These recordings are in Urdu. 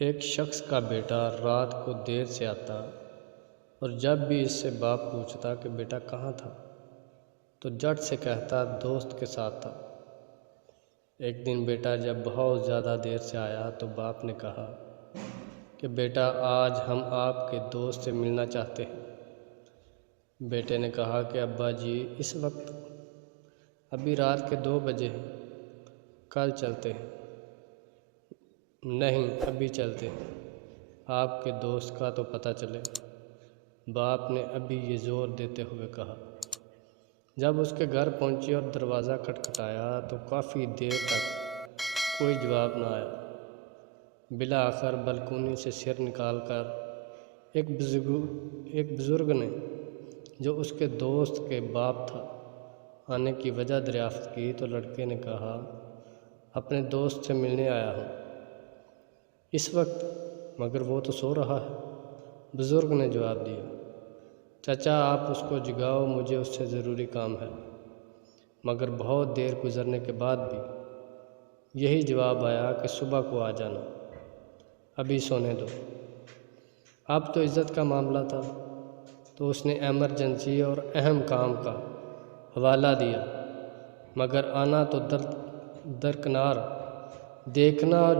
ایک شخص کا بیٹا رات کو دیر سے آتا اور جب بھی اس سے باپ پوچھتا کہ بیٹا کہاں تھا تو جٹ سے کہتا دوست کے ساتھ تھا۔ ایک دن بیٹا جب بہت زیادہ دیر سے آیا تو باپ نے کہا کہ بیٹا آج ہم آپ کے دوست سے ملنا چاہتے ہیں۔ بیٹے نے کہا کہ ابا جی اس وقت ابھی رات کے 2 بجے ہیں، کل چلتے ہیں۔ نہیں ابھی چلتے ہیں، آپ کے دوست کا تو پتہ چلے، باپ نے ابھی یہ زور دیتے ہوئے کہا۔ جب اس کے گھر پہنچی اور دروازہ کھٹکھٹایا تو کافی دیر تک کوئی جواب نہ آیا۔ بالآخر بلکونی سے سر نکال کر ایک بزرگ نے جو اس کے دوست کے باپ تھا آنے کی وجہ دریافت کی تو لڑکے نے کہا اپنے دوست سے ملنے آیا ہوں اس وقت، مگر وہ تو سو رہا ہے۔ بزرگ نے جواب دیا چچا آپ اس کو جگاؤ، مجھے اس سے ضروری کام ہے۔ مگر بہت دیر گزرنے کے بعد بھی یہی جواب آیا کہ صبح کو آ جانا، ابھی سونے دو۔ اب تو عزت کا معاملہ تھا تو اس نے ایمرجنسی اور اہم کام کا حوالہ دیا، مگر آنا تو درکنار، دیکھنا اور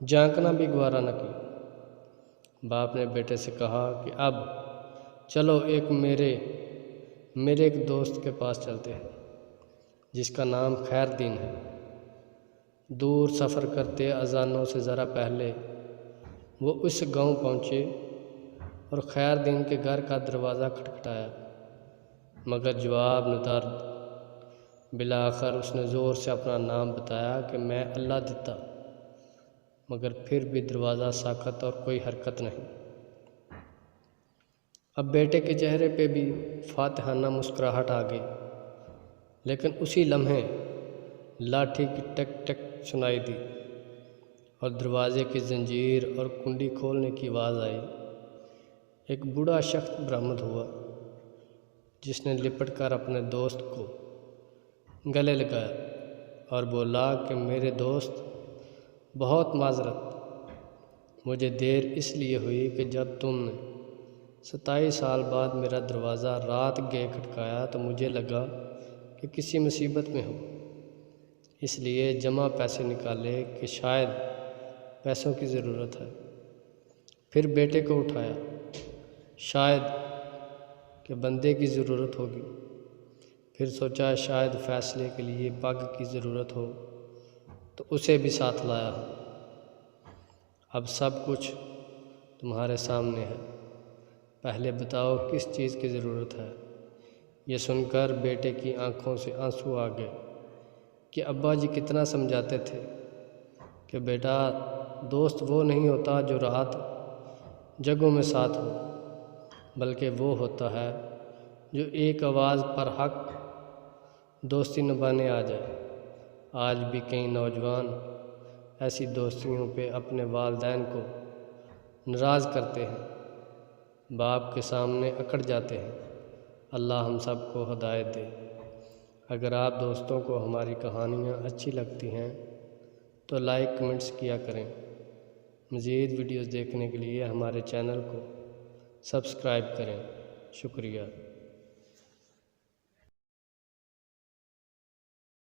جھانکنا بھی گوارا نہ کیا۔ باپ نے بیٹے سے کہا کہ اب چلو میرے ایک دوست کے پاس چلتے ہیں جس کا نام خیر دین ہے۔ دور سفر کرتے اذانوں سے ذرا پہلے وہ اس گاؤں پہنچے اور خیر دین کے گھر کا دروازہ کھٹکھٹایا، مگر جواب ندارد۔ بالآخر اس نے زور سے اپنا نام بتایا کہ میں اللہ دیتا، مگر پھر بھی دروازہ ساکت اور کوئی حرکت نہیں۔ اب بیٹے کے چہرے پہ بھی فاتحانہ مسکراہٹ آ گئی، لیکن اسی لمحے لاٹھی کی ٹک ٹک سنائی دی اور دروازے کی زنجیر اور کنڈی کھولنے کی آواز آئی۔ ایک بوڑھا شخص برآمد ہوا جس نے لپٹ کر اپنے دوست کو گلے لگایا اور بولا کہ میرے دوست بہت معذرت، مجھے دیر اس لیے ہوئی کہ جب تم نے 27 سال بعد میرا دروازہ رات گئے کھٹکایا تو مجھے لگا کہ کسی مصیبت میں ہو، اس لیے جمع پیسے نکالے کہ شاید پیسوں کی ضرورت ہے۔ پھر بیٹے کو اٹھایا، شاید کہ بندے کی ضرورت ہوگی۔ پھر سوچا شاید فیصلے کے لیے پگ کی ضرورت ہو تو اسے بھی ساتھ لایا ہوں۔ اب سب کچھ تمہارے سامنے ہے، پہلے بتاؤ کس چیز کی ضرورت ہے۔ یہ سن کر بیٹے کی آنکھوں سے آنسو آ گئے کہ ابا جی کتنا سمجھاتے تھے کہ بیٹا دوست وہ نہیں ہوتا جو راحت جگہوں میں ساتھ ہو، بلکہ وہ ہوتا ہے جو ایک آواز پر حق دوستی نبھانے آ جائے۔ آج بھی کئی نوجوان ایسی دوستیوں پہ اپنے والدین کو ناراض کرتے ہیں، باپ کے سامنے اکڑ جاتے ہیں۔ اللہ ہم سب کو ہدایت دے۔ اگر آپ دوستوں کو ہماری کہانیاں اچھی لگتی ہیں تو لائک کمنٹس کیا کریں۔ مزید ویڈیوز دیکھنے کے لیے ہمارے چینل کو سبسکرائب کریں۔ شکریہ۔